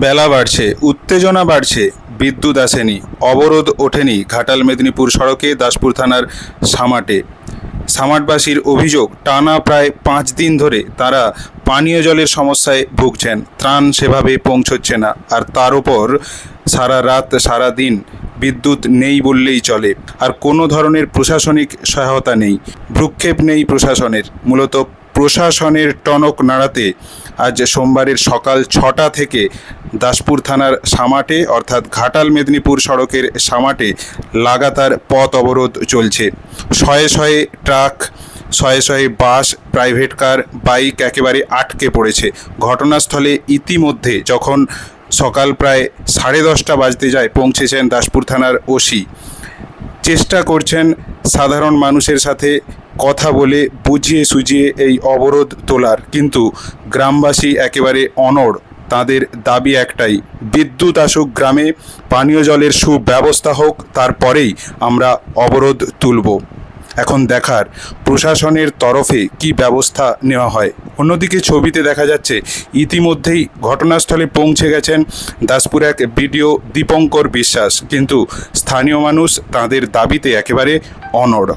বেলা বাড়ছে, উত্তেজনা বাড়ছে, বিদ্যুৎ আসেনি, অবরোধ ওঠেনি ঘাটাল মেদিনীপুর সড়কে দাসপুর থানার সামাটে। সামাটবাসীর অভিযোগ, টানা প্রায় পাঁচ দিন ধরে তারা পানীয় জলের সমস্যায় ভুগছেন, ত্রাণ সেভাবে পৌঁছচ্ছে না, আর তার ওপর সারা রাত, সারা দিন বিদ্যুৎ নেই বললেই চলে, আর কোনো ধরনের প্রশাসনিক সহায়তা নেই, ভ্রুক্ষেপ নেই প্রশাসনের। মূলত প্রশাসনের টনক নাড়াতে আজ সোমবারের সকাল ছটা থেকে দাসপুর থানার সামাটে, অর্থাৎ ঘাটাল মেদিনীপুর সড়কের সামাটে, লাগাতার পথ অবরোধ চলছে। শয়ে শয়ে ট্রাক, শয়ে শয়ে বাস, প্রাইভেট কার, বাইক একেবারে আটকে পড়েছে। ঘটনাস্থলে ইতিমধ্যে যখন সকাল প্রায় সাড়ে দশটা বাজতে যায়, পৌঁছেছেন দাসপুর থানার ওসি। চেষ্টা করছেন সাধারণ মানুষের সাথে কথা বলে বুঝিয়ে সুঝিয়ে এই অবরোধ তোলার, কিন্তু গ্রামবাসী একেবারে অনড়। তাদের দাবি একটাই, বিদ্যুৎ আসুক গ্রামে, পানীয় জলের সুব্যবস্থা হোক, তারপরেই আমরা অবরোধ তুলব। এখন দেখার, প্রশাসনের তরফে কি ব্যবস্থা নেওয়া হয়? অন্যদিকে ছবিতে দেখা যাচ্ছে, ইতিমধ্যেই ঘটনাস্থলে পৌঁছে গেছেন দাসপুর এক বিডিও দীপঙ্কর বিশ্বাস। কিন্তু স্থানীয় মানুষ তাদের দাবিতে একেবারে অনড়।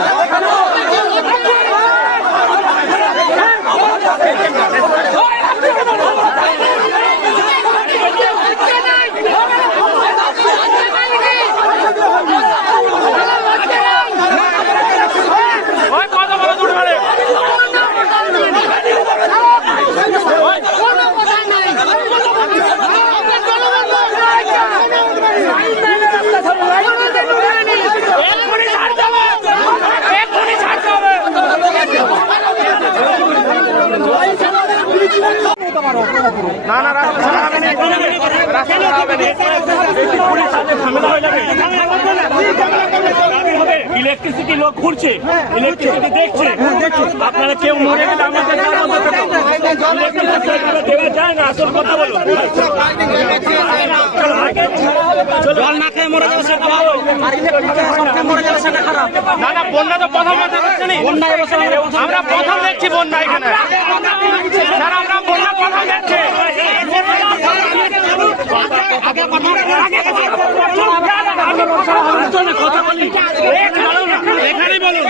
진짜. না না রাস্তা রাস্তা ছাড়া হবে না পুলিশ সাথে ঝামেলা হয়ে যাবে ইলেকট্রিসিটি লোক ঘুরছে ইলেকট্রিসিটি দেখছে আপনারা কেউ মরে গেলে আমাদের দেওয়া যায় না আসল কথা বলো জল না খেয়ে মরে যাবে সেটা ভালো না না বন্যা তো প্রথম কথা হচ্ছে আমরা প্রথম দেখছি বন্যা এখানে আমরা বন্যা প্রথম দেখছি কথা বলি। এখানেই বলুন।